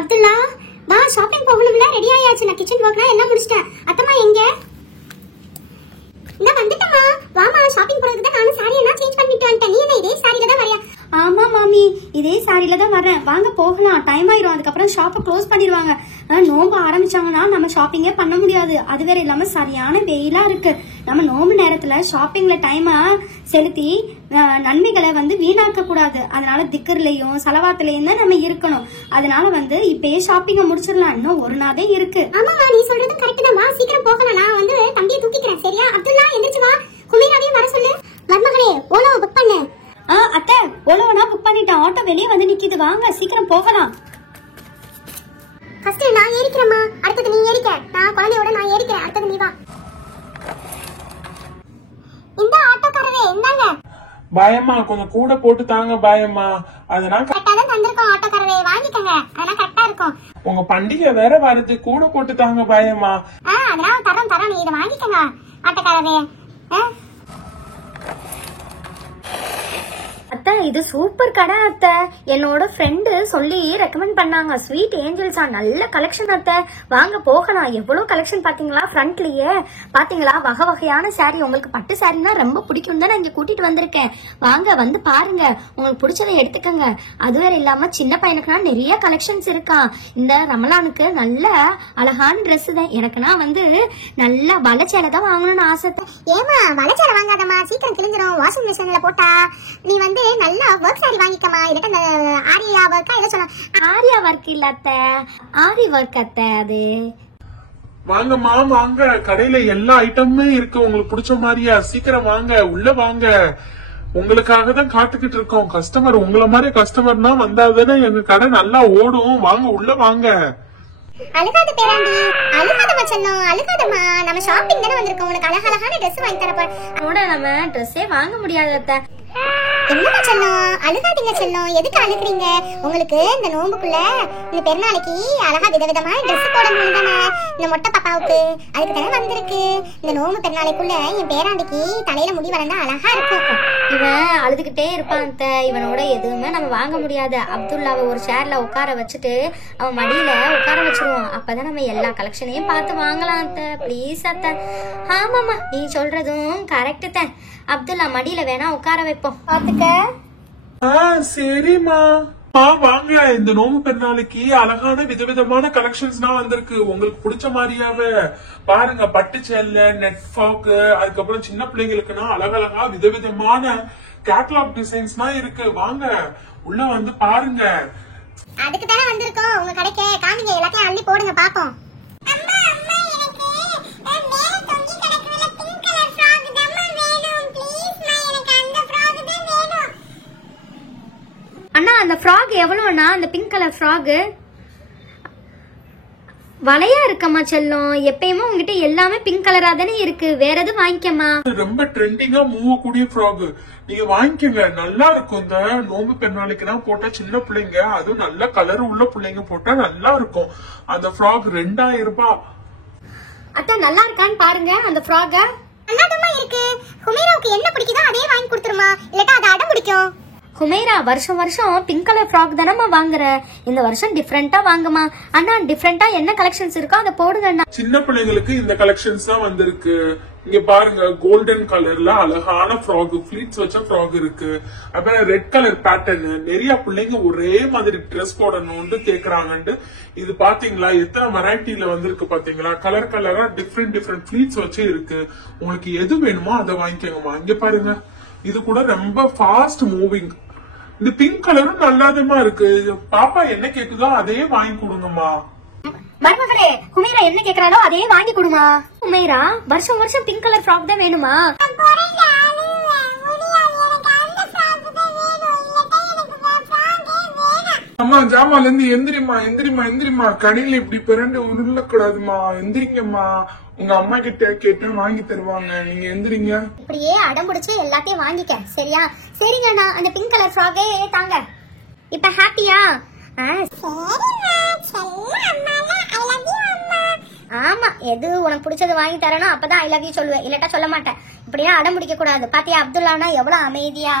அப்துல்லா வா ஷாப்பிங் போகணும்ல, ரெடி ஆயாச்சு. நான் கிச்சன் ஒர்க்லாம் எல்லாம் முடிச்சிட்டேன். அத்தம்மா எங்க? இந்த வந்துட்டமா. வாமா ஷாப்பிங் போறதுக்கு தான் நானும் சாரி எல்லாம் சேஞ்ச் பண்ணிட்டு வந்துட்டேன். நீ என்ன இதே சாரில தான் வரியா? ஆமா மாமி, இதே சாரில தான் வரேன். வாங்க போகலாம், டைம் ஆயிரும். அதுக்கப்புறம் ஷாப்பை க்ளோஸ் பண்ணிடுவாங்க. நோம்பு ஆரம்பிச்சாங்கன்னா நம்ம ஷாப்பிங்கே பண்ண முடியாது. அது வேற இல்லாம சரியான வெயிலா இருக்கு. நம்ம நோம்பு நேரத்துல ஷாப்பிங்ல டைமா செலுத்தி நன்மைகளை வீணாக்க கூடாது. அதனால திக்கர்லயும் செலவாத்துலயும் தான் நம்ம இருக்கணும். அதனால இப்பயே ஷாப்பிங்க முடிச்சிடலாம். இன்னும் ஒரு நாள் தான் இருக்கு. ஆமாமா, நீ சொல்றது கரெக்ட் தான். வா சீக்கிரம் போகலாம். நான் தம்பியை தூக்கிக்கிறேன். சரியா? அப்துல்லா எந்திரிச்சு வா. குமீராவையும் வர சொல்லு. மருமகளே ஓலோவை புக் பண்ணு. அத்தை, ஓலோவனா புக் பண்ணிட்டேன். ஆட்டோ வெளியே நிக்குது. வாங்க சீக்கிரம் போகலாம். ஃபர்ஸ்ட் நான் ஏறிக்கிறேம்மா, அடுத்தது நீ ஏறிக்க. நான் குழந்தையோட நான் ஏறிக்கிறேன், அடுத்தது நீ வா. இந்த ஆட்டோக்காரரே இந்தாங்க. பாயம்மா கொஞ்சம் கூட போட்டு தாங்க பாயம்மா. அதெல்லாம் கரெக்டா தான் தந்திருக்கோம் ஆட்டோக்காரரே, வாங்கிக்கங்க. அதெல்லாம் கரெக்டா இருக்கும். உங்க பண்டிகை வேற வருது, கூட போட்டு தாங்க பாயம்மா. அதெல்லாம் தரோம், நீ இதை வாங்கிக்கங்க ஆட்டோக்காரரே. அத்தை, இது சூப்பர் கடை அத்தை. என்னோட ஃப்ரெண்டு சொல்லி ரெக்கமெண்ட் பண்ணாங்க. ஸ்வீட் ஏஞ்சல்ஸா, நல்ல கலெக்ஷன் அத்தை. வாங்க போகலாம். எவ்வளவு கலெக்ஷன் பாத்தீங்களா? ஃப்ரண்ட்லயே பாத்தீங்களா? வகை வகையான சாரி. உங்களுக்கு பட்டு சாரின்னா ரொம்ப பிடிக்கும் தான் நான் இங்க கூட்டிட்டு வந்திருக்கேன். வாங்க பாருங்க, உங்களுக்கு பிடிச்சதை எடுத்துக்கங்க. அது வேற இல்லாம சின்ன பையனுக்குனா நிறைய கலெக்ஷன்ஸ் இருக்கா. இந்த ரமலானுக்கு நல்ல அழகான ட்ரெஸ் தான். எனக்குனா நல்ல வளைச்சேலை தான் வாங்கணும்னு ஆசை. ஏமா வளைச்சேலை வாங்காதம்மா, சீக்கிரம் கிழிஞ்சிரும். வாஷிங் மிஷின்ல போட்டா நீ நல்லா ஒர்க் சாரி வாங்கிக்கமா. இல்ல அந்த ஆரியா ஒர்க்கா ஏதோ சொன்ன. ஆரியா ஒர்க் இல்ல அத்தை, ஆரி ஒர்க் அத்தை. அது வாங்கம்மா வாங்க, கடையில எல்லா ஐட்டமுமே இருக்கு. உங்களுக்கு பிடிச்ச மாதிரியா? சீக்கிரம் வாங்க, உள்ள வாங்க. உங்களுக்காக தான் காத்துக்கிட்டு இருக்கோம். கஸ்டமர் உங்களை மாதிரி கஸ்டமர்னா வந்தாதானே எங்க கடை நல்லா ஓடும். வாங்க உள்ள வாங்க. அழுகாத பேராண்டி, அழுகாதமா செல்லம், அழுகாதமா. நம்ம ஷாப்பிங் தானே வந்திருக்கோம். உனக்கு அழகழகான ட்ரெஸ் வாங்கி தரப்போம். கூட நம்ம ட்ரெஸ்ஸே வாங்க முடியாது அத்தை. என்னமா செல்லம், அழுகாதீங்க செல்லம். எதுக்கு அழுகுறீங்க? உங்களுக்கு இந்த நோம்புக்குள்ள இந்த பெருநாளைக்கு அழகா விதவிதமா ட்ரெஸ் போடணும் தானே இந்த மொட்டை பாப்பாவுக்கு. அதுக்கு தானே வந்திருக்கு. இந்த நோம்பு பெருநாளைக்குள்ள என் பேராண்டிக்கு தலையில முடி வளர்ந்தா அழகா இருக்கும். இவன் அழுதுகிட்டே இருப்பான் அத்தை. இவனோட எதுவுமே நம்ம வாங்க முடியாது. அப்துல்லாவை ஒரு சேர்ல உட்கார வச்சுட்டு அவன் மடியில உட்கார வச்சிருவோம். அப்பதான் நம்ம எல்லா கலெக்ஷனையும் பார்த்து வாங்கலாம் அத்தை. ப்ளீஸ் அத்தை. ஆமாமா, நீ சொல்றதும் கரெக்ட் தான். அப்துல்லா மடியில வேணா உட்கார வைப்போம். பாத்துக்க. சரிம்மா வாங்க. இந்த நோம்பு பெருநாளைக்கு அழகான விதவிதமான கலெக்ஷன்ஸ் வந்திருக்கு. உங்களுக்கு பிடிச்ச மாதிரியாவே பாருங்க. பட்டு சேலை, நெட் ஃபாக்கு, அதுக்கப்புறம் சின்ன பிள்ளைங்களுக்குன்னா அழகழகா விதவிதமான கேட்டலாக் டிசைன்ஸ் இருக்கு. வாங்க உள்ள பாருங்க. அதுக்கு தானே வந்திருக்கோம் உங்க கடைக்கு. காமிங்க, எல்லாத்தையும் அள்ளி போடுங்க பாப்போம். அண்ணா, அந்த ஃப்ராக் எவ்வளவுண்ணா? அந்த பிங்க் கலர் ஃப்ராக் வளையா இருக்கமா செல்லம். எப்பயுமே உங்ககிட்ட எல்லாமே பிங்க் கலரா தானே இருக்கு. வேற எதுவும் வாங்கிக்கமா. ரொம்ப ட்ரெண்டிங்கா மூவ் கூடிய ஃப்ராக் நீங்க வாங்கிக்கங்க. நல்லா இருக்கும். இந்த நோம்பு பெருநாளைக்கு போட்டா சின்ன பிள்ளைங்க, அதுவும் நல்ல கலர் உள்ள பிள்ளைங்க போட்டா நல்லா இருக்கும். அந்த ஃப்ராக் 2000 ரூபாய். அத்தை, நல்லா இருக்கான்னு பாருங்க அந்த ஃப்ராக. நல்லாதமா இருக்கு. குமேராவுக்கு என்ன பிடிக்குதோ அதே வாங்கி கொடுத்துருமா, இல்லட்டா அது அடம் பிடிக்கும். குமேரா, வருஷம் வருஷம் பிங்க் கலர் ஃப்ராக் தானம்மா வாங்குற. இந்த வருஷம் டிஃப்ரெண்டா வாங்குமா. அண்ணா, டிஃப்ரெண்டா என்ன கலெக்ஷன்ஸ் இருக்கோ அதை போடுங்க அண்ணா. சின்ன பிள்ளைங்களுக்கு இந்த கலெக்ஷன்ஸ் தான் வந்திருக்கு. இங்க பாருங்க, கோல்டன் கலர்ல அழகான ஃப்ராக், ஃபிளீட்ஸ் வச்ச ஃப்ராக் இருக்கு. அப்புறம் ரெட் கலர் பேட்டர்ன். நிறைய பிள்ளைங்க ஒரே மாதிரி ட்ரெஸ் போடணும்னு கேக்குறாங்கன்னு இது பாத்தீங்களா எத்தனை வெரைட்டில வந்திருக்கு பாத்தீங்களா. கலர் கலரா டிஃப்ரெண்ட் ஃபிளீட்ஸ் வச்சு இருக்கு. உங்களுக்கு எது வேணுமோ அதை வாங்கிக்கோங்கம்மா. இங்க பாருங்க, இது கூட ரொம்ப ஃபாஸ்ட் மூவிங். இந்த பிங்க் கலரும் நல்லாதமா இருக்கு. பாப்பா என்ன கேக்குதோ அதே வாங்கி கொடுங்கம்மா. மருமகளே, குமேரா என்ன கேக்குறாளோ அதே வாங்கி கொடுமா. குமேரா, வருஷம் வருஷம் பிங்க் கலர் ஃப்ராக் தான் வேணுமா? அம்மா ஜாமால இருந்து எந்திரிமா. கடையில இப்படி பிறண்டு உருள கூடாதுமா. எந்திரிங்கம்மா. உங்க அம்மா கிட்ட கேட்டு வாங்கி தருவாங்க. நீங்க எந்திரிங்க. இப்படியே அடம் பிடிச்சு எல்லாத்தையும் வாங்கிக்க. சரியா? சரிங்க அண்ணா, அந்த பிங்க் கலர் ஃப்ராகே தாங்க. இப்ப ஹாப்பியா? ஆமா, எது உனக்கு பிடிச்சது வாங்கி தரணும், அப்பதான் ஐ லவ் யூ சொல்லுவேன். இல்லட்டா சொல்ல மாட்டேன். இப்படியா அடம் பிடிக்க கூடாது. பாத்தியா அப்துல்லானா எவ்வளவு அமைதியா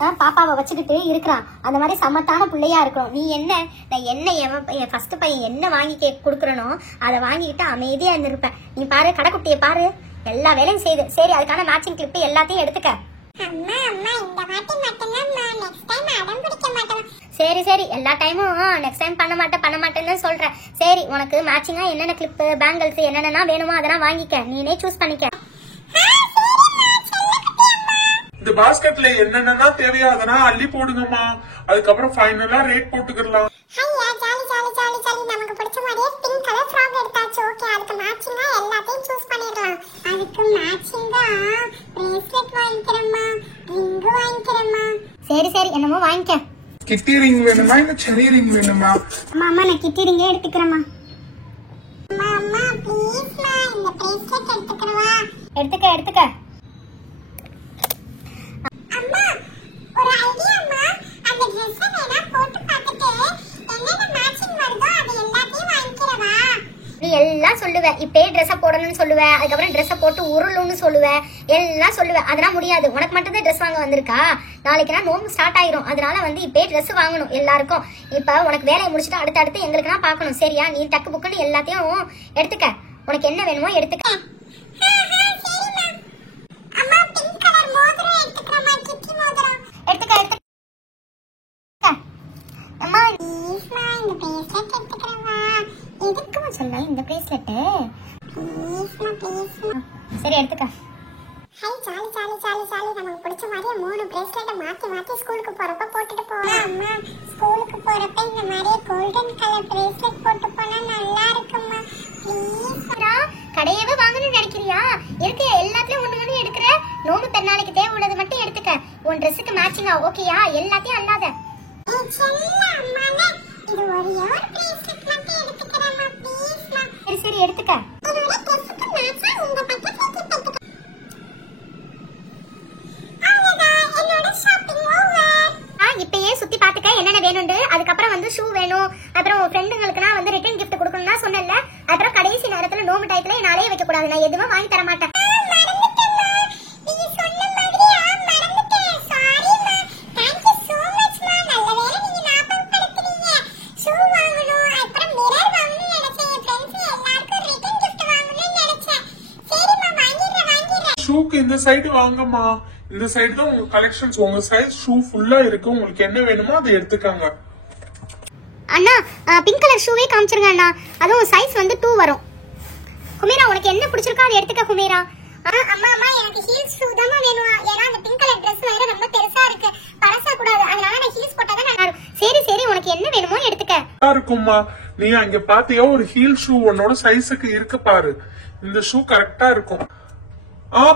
பாப்பாவை வச்சுக்கிட்டு இருக்கிறான். அந்த மாதிரி சமத்தான பிள்ளையா இருக்கும். நீ என்ன, நான் என்ன ஃபர்ஸ்ட் பையன் என்ன வாங்கி கொடுக்குறனோ அதை வாங்கிக்கிட்டு அமைதியா இருந்திருப்பேன். நீ பாரு கடைக்குட்டியை பாரு, எல்லா வேலையும் செய்து. சரி அதுக்கான மேட்சிங் கிளிப் எல்லாத்தையும் எடுத்துக்க. சரி சரி எல்லா டைமும் நெக்ஸ்ட் டைம் பண்ண மாட்டேன்னு சொல்றேன். சரி உனக்கு மேட்சிங்கா என்னென்ன கிளிப் பேங்கிள்ஸ் என்னென்ன வேணுமோ அதெல்லாம் வாங்கிக்க, நீனே சூஸ் பண்ணிக்க. இந்த பாஸ்கெட்ல என்னென்ன தேவையோ அதெல்லாம் அள்ளி போடுங்கம்மா. அதுக்கப்புறம் ஃபைனலா ரேட் போட்டுக்கலாம். நமக்கு பிடிச்ச மாதிரியே பிங்க் கலர் ஃப்ராக் எடுத்தாச்சு. ஓகே, அதுக்கு மேட்சிங்கா எல்லாத்தையும் சூஸ் பண்ணிடலாம். அதுக்கு மேட்சிங்கா பிரேஸ்லெட் வாங்கிக்கிறேம்மா, ரிங் வாங்கிக்கிறேம்மா. சரி சரி என்னமோ வாங்கிக்க. கிட்டி ரிங் வேணுமா இல்ல செரி ரிங் வேணுமா? அம்மா நான் கிட்டி ரிங்கே எடுத்துக்கிறேம்மா. அம்மா ப்ளீஸ்மா இந்த பிரேஸ்லெட் எடுத்துக்கறவா? எடுத்துக்க. அம்மா ஒரு ஐடியாம்மா, அந்த Dress வேணா போட்டு பார்த்துட்டு என்னென்ன மேட்சிங் வருதோ அது எல்லாத்தையும் வாங்கிக்கிறவா? நீ எல்லாம் சொல்லுவ, இப்பே ட்ரெஸ்ஸை போடணும்னு சொல்லுவ, அதுக்கப்புறம் ட்ரெஸ்ஸை போட்டு உருளுன்னு சொல்லுவ, எல்லாம் சொல்லுவ. அதெல்லாம் முடியாது. உனக்கு மட்டும் தான் ட்ரெஸ் வாங்க வந்திருக்கா? நாளைக்கு நான் நோம்பு ஸ்டார்ட் ஆயிரும். அதனால இப்பே ட்ரெஸ் வாங்கணும் எல்லாருக்கும். இப்ப உனக்கு வேலையை முடிச்சுட்டு அடுத்தடுத்து எங்களுக்கு நான் பார்க்கணும். சரியா? நீ டக்கு புக்குன்னு எல்லாத்தையும் எடுத்துக்க. உனக்கு என்ன வேணுமோ எடுத்துக்க. அம்மா பிங்க் கலர் மோதிரம் எடுத்துக்கறமா, கிட்டி மோதிரம் எடுத்துக்க. அம்மா ப்ளீஸ்மா இந்த பிரேஸ்லெட் எடுத்துக்கறவா? எதுக்குமா சொல்ல இந்த பிரேஸ்லெட்? ப்ளீஸ்மா. சரி எடுத்துக்க. ஹை சாலி நமக்கு பிடிச்ச மாதிரி 3 பிரேஸ்லெட் மாத்தி ஸ்கூலுக்கு போறப்ப போட்டுட்டு போலாம். அம்மா ஸ்கூலுக்கு போறப்ப இந்த மாதிரி கோல்டன் கலர் பிரேஸ்லெட் போட்டு போனா நல்லா இருக்கும்மா. ப்ளீஸ். கடையவே வாங்கணும்னு நினைக்கிறியா? இருக்க எல்லாத்தையும் ஒண்ணு எடுக்கிற. நோம்பு பெருநாளைக்கு தேவை உள்ளது மட்டும் எடுத்துக்க. உன் ட்ரெஸ்ஸுக்கு மேட்சிங்கா ஓகேயா? எல்லாத்தையும் அல்லாத. இது ஒரே ஒரு பிரேஸ்லெட் மட்டும் எடுத்துக்கறேம்மா, ப்ளீஸ்மா. சரி எடுத்துக்க. என்னோட ட்ரெஸ்ஸுக்கு மேட்சா இந்த பக்கெட் எடுத்துக்க. அவ்வளவுதான், என்னோட ஷாப்பிங் ஓவர். இப்பயே சுத்தி பாத்துக்க என்னென்ன வேணும்னு. அதுக்கப்புறம் ஷூ வேணும். அப்புறம் ஃப்ரெண்டுங்களுக்குனா ரிட்டர்ன் கிஃப்ட் கொடுக்கணும்னா சொன்னல. அப்புறம் கடைசி நேரத்துல நோம்பு டயத்துல நாளையே வைக்க கூடாது. நான் எதுவும் வாங்கி தர மாட்டேன். ஷூக்கு இந்த சைடு வாங்கம்மா. இந்த சைடு தான் உங்க கலெக்ஷன்ஸ். உங்க சைஸ் ஷூ ஃபுல்லா இருக்கு. உங்களுக்கு என்ன வேணுமோ அதை எடுத்துக்கங்க. அண்ணா பிங்க் கலர் ஷூவே காமிச்சிருங்க அண்ணா. அதுவும் சைஸ் 2 வரும். குமேரா உனக்கு என்ன பிடிச்சிருக்கோ அதை எடுத்துக்க குமேரா. அம்மா எனக்கு ஹீல்ஸ் ஷூ தான் வேணும். ஏன்னா அந்த பிங்க் கலர் Dress வேற ரொம்ப பெருசா இருக்கு, பழசா கூடாது. அதனால நான் ஹீல்ஸ் போட்டா தான் நல்லா இருக்கும். சரி உனக்கு என்ன வேணுமோ எடுத்துக்க. இருக்கும்மா. நீ அங்க பாத்தியா ஒரு ஹீல் ஷூ உன்னோட சைஸுக்கு இருக்கு பாரு. இந்த ஷூ கரெக்டா இருக்கும்.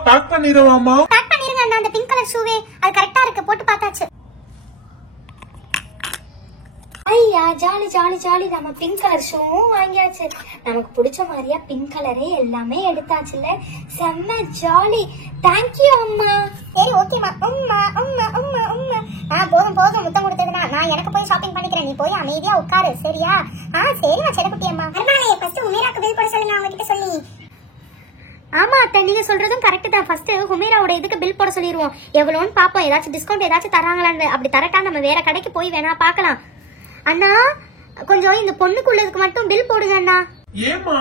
பேக் பண்ணிடுவாமா? பேக் பண்ணிருங்க அண்ணா. அந்த பிங்க் கலர் ஷூவே அது கரெக்டா இருக்கு. போட்டு பார்த்தாச்சு. ஐயா ஜாலி நம்ம பிங்க் கலர் ஷூவும் வாங்கியாச்சு. நமக்கு பிடிச்ச மாதிரியா பிங்க் கலரே எல்லாமே எடுத்தாச்சுல. செம்ம ஜாலி. தேங்க்யூ அம்மா. சரி ஓகேமா. போதும் முத்தம் கொடுத்ததுனா நான் எனக்கு போய் ஷாப்பிங் பண்ணிக்கிறேன். நீ போய் அமைதியா உட்காரு. சரியா? சரிமா செல்லக்குட்டி அம்மா. மறுநாளே ஃபர்ஸ்ட் உமேராக்கு பில் போட சொல்லுங்க அவங்க கிட்ட சொல்லி. ஆமா அத்தை, நீங்க சொல்றதும் கரெக்ட் தான். ஃபர்ஸ்ட் ஹுமேராவோட இதுக்கு பில் போட சொல்லிடுவோம். எவ்வளோன்னு பாப்போம். ஏதாச்சும் டிஸ்கவுண்ட் ஏதாச்சும் தராங்களான்னு. அப்படி தரட்டா நம்ம வேற கடைக்கு போய் வேணா பாக்கலாம். அண்ணா கொஞ்சம் இந்த பொண்ணுக்குள்ளதுக்கு மட்டும் பில் போடுங்க அண்ணா. ஏமா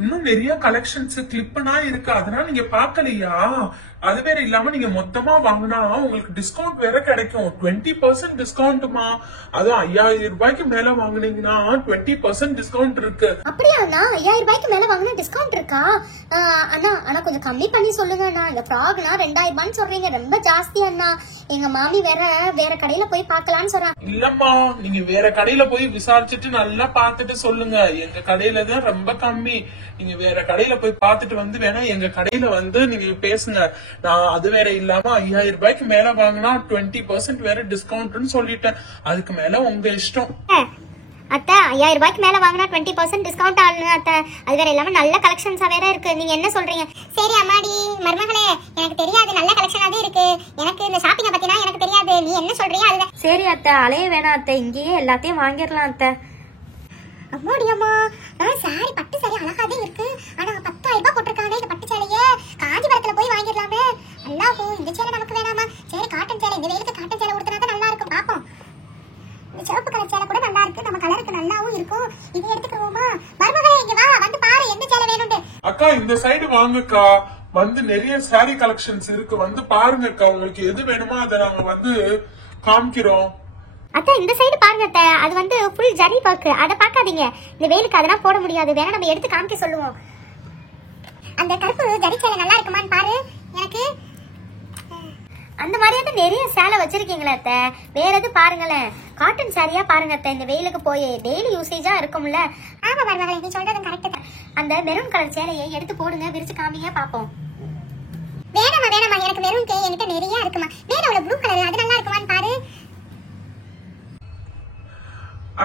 இன்னும் நிறைய கலெக்ஷன்ஸ் கிளிப்னா இருக்கு. அதனால நீங்க பாக்கலையா? அது வேற இல்லாம நீங்க மொத்தமா வாங்கினா உங்களுக்கு டிஸ்கவுண்ட் வேற கிடைக்கும். 20% டிஸ்கவுண்ட்மா. அதுவும் 5000 ரூபாய்க்கு மேல வாங்குனீங்கன்னா 20% டிஸ்கவுண்ட் இருக்கு. அப்படியா அண்ணா? 5000 ரூபாய்க்கு மேல வாங்கினா டிஸ்கவுண்ட் இருக்கா? அண்ணா கொஞ்சம் கம்மி பண்ணி சொல்லுங்க அண்ணா. இந்த ஃப்ராக்னா 2000 ரூபான்னு சொல்றீங்க, ரொம்ப ஜாஸ்தி அண்ணா. எங்க மாமி வேற கடையில போய் பாக்கலாம்னு சொல்றாங்க. இல்லம்மா, நீங்க வேற கடையில போய் விசாரிச்சுட்டு நல்லா பாத்துட்டு சொல்லுங்க. எங்க கடையில தான் ரொம்ப கம்மி. நீங்க வேற கடையில போய் பாத்துட்டு வேணா எங்க கடையில நீங்க பேசுங்க. நான் அது வேற இல்லாம 5000 ரூபாய்க்கு மேல வாங்கினா 20% வேற டிஸ்கவுண்ட்னு சொல்லிட்டேன். அதுக்கு மேல உங்க இஷ்டம். அத்தை 5000 ரூபாய்க்கு மேல வாங்கினா 20% டிஸ்கவுண்ட் ஆகணும் அத்தை. அது வேற இல்லாம நல்ல கலெக்ஷன்ஸா வேற இருக்கு. நீங்க என்ன சொல்றீங்க? சரி அம்மாடி மருமகளே, எனக்கு தெரியாது, நல்ல கலெக்ஷனாவே இருக்கு. எனக்கு இந்த ஷாப்பிங்க பத்தினா எனக்கு தெரியாது. நீ என்ன சொல்றியோ அதுதான். சரி அத்தை, அலைய வேணாம் அத்தை. இங்கேயே எல்லாத்தையும் வாங்கிடலாம் அத்தை. அம்மாடியம்மா, சாரி பட்டு சாரி அழகாவே இருக்கு. ஆனா 10,000 ரூபாய் போட்டிருக்காங்க இந்த பட்டு சேலைய. காஞ்சிபுரத்துல போய் வாங்கிடலாமே. அல்லாஹோ, இந்த சேலை நமக்கு வேணாமா? சரி காட்டன் சேலை இந்த வெயிலுக்கு காட்டன் சேலை உடுத்தினா நல்லா இருக்கும். பாப்போம். இந்த சிவப்பு கலர் சேலை கூட நல்லா இருக்கு, நம்ம கலருக்கு நல்லாவும் இருக்கும். இதை எடுத்துக்கிறோமா? மருமகளே இங்க வா, வந்து பாரு எந்த சேலை வேணும்னு. அக்கா இந்த சைடு வாங்கக்கா, வந்து நிறைய சாரி கலெக்ஷன்ஸ் இருக்கு, வந்து பாருங்கக்கா. உங்களுக்கு எது வேணுமோ அதை நாங்க வந்து காமிக்கிறோம். அத்தை இந்த சைடு பாருங்க அத்தை, அது வந்து ஃபுல் ஜரி ஒர்க். அதை பார்க்காதீங்க, இந்த வெயிலுக்கு அதெல்லாம் போட முடியாது. வேணா நம்ம எடுத்து காமிக்க சொல்லுவோம். அந்த கருப்பு ஜரி சேலை நல்லா இருக்குமான்னு பாரு. எனக்கு அந்த மாதிரியாவது நிறைய சேலை வச்சிருக்கீங்களா அத்தை? வேற எது பாருங்களேன், காட்டன் சாரியா பாருங்க அத்தை. இந்த வெயிலுக்கு போய் டெய்லி யூசேஜா இருக்கும்ல. ஆமா மருமகளே, நீ சொல்றது கரெக்ட் தான். அந்த மெரூன் கலர் சேலையை எடுத்து போடுங்க, விரிச்சு காமிங்க பாப்போம். வேணாமா வேணாமா, எனக்கு மெரூன் என்கிட்ட நிறைய இருக்குமா. வேற ஒரு ப்ளூ கலர், அது நல்லா இருக்குமான்னு பாரு.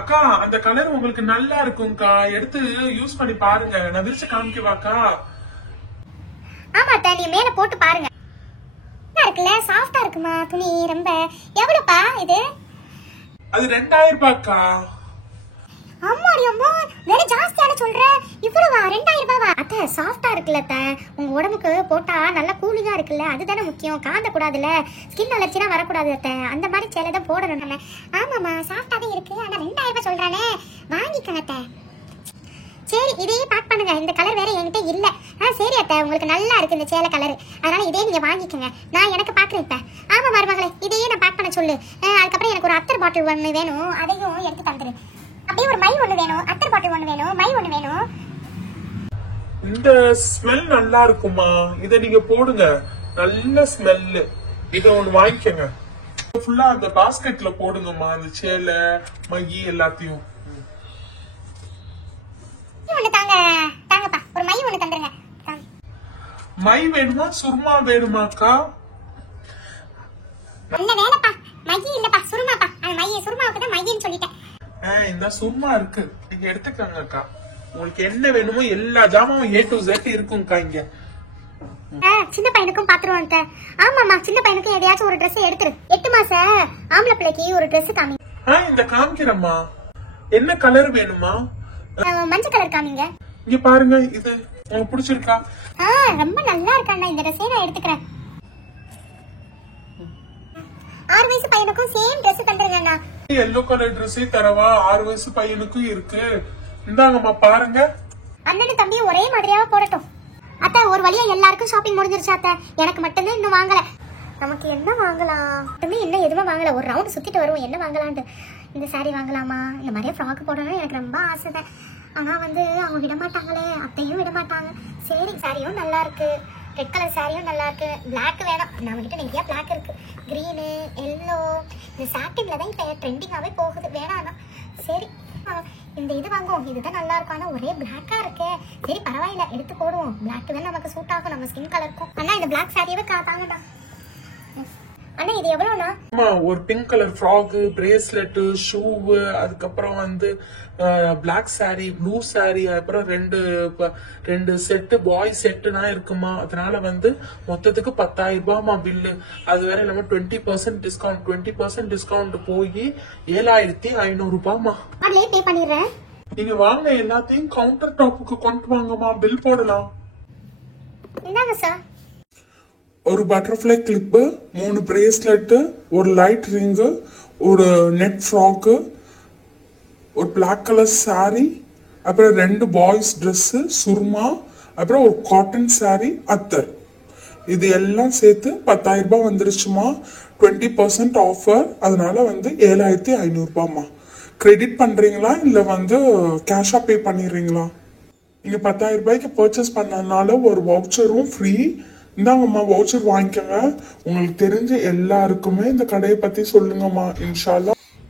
அக்கா அந்த கலர் உங்களுக்கு நல்லா இருக்கும்க்கா, எடுத்து யூஸ் பண்ணி பாருங்க. நான் விரிச்சு காமிக்கவாக்கா? ஆமா அத்தை, நீ மேல போட்டு பாருங்க. இருக்குல்ல, சாஃப்டா இருக்குமா துணி ரொம்ப. எவ்வளவுப்பா இது? அது 2000 ரூபாய்க்கா. அம்மாடி அம்மா, வேற ஜாஸ்தியான சொல்ற. இவ்வளவா? 2000 ரூபாவா? அத்தை சாஃப்டா இருக்குல்ல அத்தை, உங்க உடம்புக்கு போட்டா நல்லா கூலிங்கா இருக்குல்ல, அதுதானே முக்கியம். காந்த கூடாதுல்ல, ஸ்கின் அலர்ஜினா வரக்கூடாது அத்தை. அந்த மாதிரி சேலை தான் போடணும் நம்ம. ஆமாமா சாஃப்டா தான் இருக்கு, ஆனா 2000 ரூபாய் சொல்றானே. வாங்கிக்கங்க அத்தை. சரி இதையே பேக் பண்ணுங்க, இந்த கலர் வேற என்கிட்ட இல்ல. சரி அத்தை, உங்களுக்கு நல்லா இருக்கு இந்த சேலை கலர், அதனால இதே நீங்க வாங்கிக்கங்க. நான் எனக்கு பாக்குறேன் இப்ப. ஆமா மருமகளே, இதையே நான் பேக் பண்ண சொல்லு. அதுக்கப்புறம் எனக்கு ஒரு அத்தர் பாட்டில் ஒண்ணு வேணும், அதையும் எடுத்து தந்துரு. அப்படியே ஒரு மை ஒண்ணு வேணும், அத்தர் பாட்டில் ஒண்ணு வேணும், மை ஒண்ணு வேணும். இந்த ஸ்மெல் நல்லா இருக்குமா, இத நீங்க போடுங்க, நல்ல ஸ்மெல். இத ஒண்ணு வாங்கிக்கங்க. ஃபுல்லா அந்த பாஸ்கெட்ல போடுங்கம்மா, அந்த சேலை மகி எல்லாத்தையும். ஒண்ணு தாங்க தாங்கப்பா, ஒரு மை ஒண்ணு தந்துருங்க. மை வேணுமா சுர்மா வேணுமாக்கா? நல்ல வேலைப்பா, மையி இல்லப்பா சுருமாப்பா. அந்த மைய சுருமாவுக்கு தான் மையின்னு சொல்லிட்டேன். இந்த சுர்மா இருக்கு, நீங்க எடுத்துக்கங்கக்கா. உங்களுக்கு என்ன வேணுமோ எல்லா ஜாமாவும் A to Z இருக்கும்க்கா இங்க. சின்ன பையனுக்கும் பாத்துருவோம். ஆமாமா, சின்ன பையனுக்கும் எதையாச்சும் ஒரு ட்ரெஸ் எடுத்துரு. 8 மாச ஆம்பளை பிள்ளைக்கு ஒரு ட்ரெஸ் காமி. இந்த காமிக்கிறம்மா. என்ன கலர் வேணுமா? மஞ்சள் கலர் காமிங்க. இங்க பாருங்க, இது உங்களுக்கு பிடிச்சிருக்கா? ரொம்ப நல்லா இருக்காண்டா, இந்த ட்ரெஸ்ஸே நான் எடுத்துக்கிறேன். 6 வயசு பையனுக்கும் சேம் ட்ரெஸ் தந்துருங்கண்ணா. எல்லோ கலர் ட்ரெஸ்ஸே தரவா? 6 வயசு பையனுக்கும் இருக்கு. இந்தாங்கம்மா பாருங்க. அண்ணனும் தம்பியும் ஒரே மாதிரியாவே போடட்டும். அத்தை ஒரு வழியா எல்லாருக்கும் ஷாப்பிங் முடிஞ்சிருச்சு அத்தை, எனக்கு மட்டும்தான் இன்னும் வாங்கல. நமக்கு என்ன வாங்கலாம்? மட்டுமே என்ன எதுவுமே வாங்கல. ஒரு ரவுண்ட் சுத்திட்டு வருவோம், என்ன வாங்கலான்ட்டு. இந்த சாரி வாங்கலாமா? இந்த மாதிரியே ஃப்ராக் போடணும்னு எனக்கு ரொம்ப ஆசை தான். ஆனா வந்து அவங்க விட மாட்டாங்களே, அத்தையும் விட மாட்டாங்க. சரி சாரியும் நல்லா இருக்கு, ரெட் கலர் சாரியும் நல்லா இருக்கு. பிளாக் வேணும், நம்ம கிட்ட நிறைய பிளாக் இருக்கு. கிரீனு, எல்லோ, இந்த சாட்டின்ல தான் இப்ப ட்ரெண்டிங்காவே போகுது. வேணாம் சரி இந்த இது வாங்குவோம், இதுதான் நல்லா இருக்கும். ஆனா ஒரே பிளாக்கா இருக்கே. சரி பரவாயில்ல, எடுத்து போடுவோம். பிளாக் தான் நமக்கு சூட் ஆகும், நம்ம ஸ்கின் கலருக்கும். அண்ணா இந்த பிளாக் சாரியவே தாங்கடா. அண்ணா இது எவ்வளவுண்ணா? ஒரு pink colour frock, bracelet, shoe, அதுக்கப்புறம் வந்து பிளாக் சாரி, ப்ளூ சாரி, அப்புறம் ரெண்டு செட்டு பாய் செட்டுனா இருக்குமா. அதனால வந்து மொத்தத்துக்கு 10,000 ரூபாய்மா பில்லு. அது வேற இல்லாம 20% டிஸ்கவுண்ட். 20% டிஸ்கவுண்ட் போய் 7,500 ரூபாய்மா. அதுலயே பே பண்ணிடுறேன். நீங்க வாங்க, எல்லாத்தையும் கவுண்டர் டாப்புக்கு கொண்டு வாங்கம்மா, பில் போடலாம். இந்தாங்க சார். ஒரு பட்டர்ஃப்ளை கிளிப்பு, 3 பிரேஸ்லெட், ஒரு லைட் ரிங்கு, ஒரு நெட் ஃப்ராக்கு, ஒரு பிளாக் கலர் சாரி, அப்புறம் 2 பாய்ஸ் ட்ரெஸ்ஸு, சுர்மா, அப்புறம் ஒரு காட்டன் சாரி, அத்தர். இது எல்லாம் சேர்த்து 10,000 ரூபாய் வந்துருச்சுமா. 20% ஆஃபர், அதனால வந்து 7,500 ரூபாய்மா. கிரெடிட் பண்றீங்களா இல்ல வந்து கேஷா பே பண்ணிடுறீங்களா? நீங்க 10,000 ரூபாய்க்கு பர்ச்சேஸ் பண்ணதுனால ஒரு வவுச்சரும் ஃப்ரீ. இந்தாங்கம்மா வவுச்சர் வாங்கிக்கோங்க. உங்களுக்கு தெரிஞ்ச எல்லாருக்குமே இந்த கடையை பத்தி சொல்லுங்கம்மா.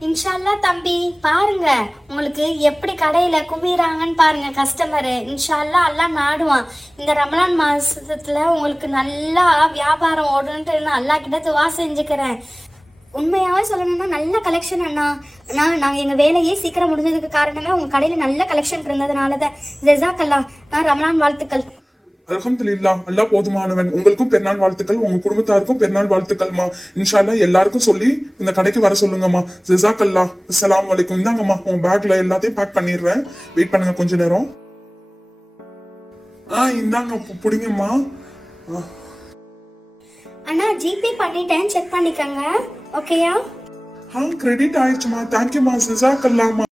இன்ஷால்லா தம்பி, பாருங்க உங்களுக்கு எப்படி கடையில குமிறாங்கன்னு பாருங்க கஸ்டமரு. இன்ஷால்லா எல்லாம் நாடுவான். இந்த ரமலான் மாசத்துல உங்களுக்கு நல்லா வியாபாரம் ஓடுன்ட்டு நான் அல்லா கிட்ட துவா செஞ்சுக்கிறேன். உண்மையாவே சொல்லணும்னா நல்ல கலெக்ஷன் அண்ணா. நாங்கள் எங்கள் வேலையே சீக்கிரம் முடிஞ்சதுக்கு காரணமே உங்கள் கடையில் நல்ல கலெக்ஷன் இருந்ததுனால தான். ரமலான் வாழ்த்துக்கள். அல்ஹம்துலில்லாஹ், அல்லாஹ் போதுமானவன். உங்களுக்கும் பெருநாள் வாழ்த்துக்கள், உங்க குடும்பத்தாருக்கும் பெருநாள் வாழ்த்துக்கள்மா. இன்ஷா அல்லாஹ் எல்லாருக்கும் சொல்லி இந்த கடைக்கு வர சொல்லுங்கம்மா. ஜஸாக்கல்லாஹ். அஸ்ஸலாமு அலைக்கும். இந்தாங்கம்மா உங்க பேக்ல எல்லாத்தையும் பேக் பண்ணிடுறேன், வெயிட் பண்ணுங்க கொஞ்ச நேரம். இந்தாங்க புடிங்கம்மா. அண்ணா ஜிபே பண்ணிட்டேன், செக் பண்ணிக்கோங்க. ஓகேயா? கிரெடிட் ஆயிடுச்சுமா. தேங்க்யூமா. ஜிசாக்கல்லாமா.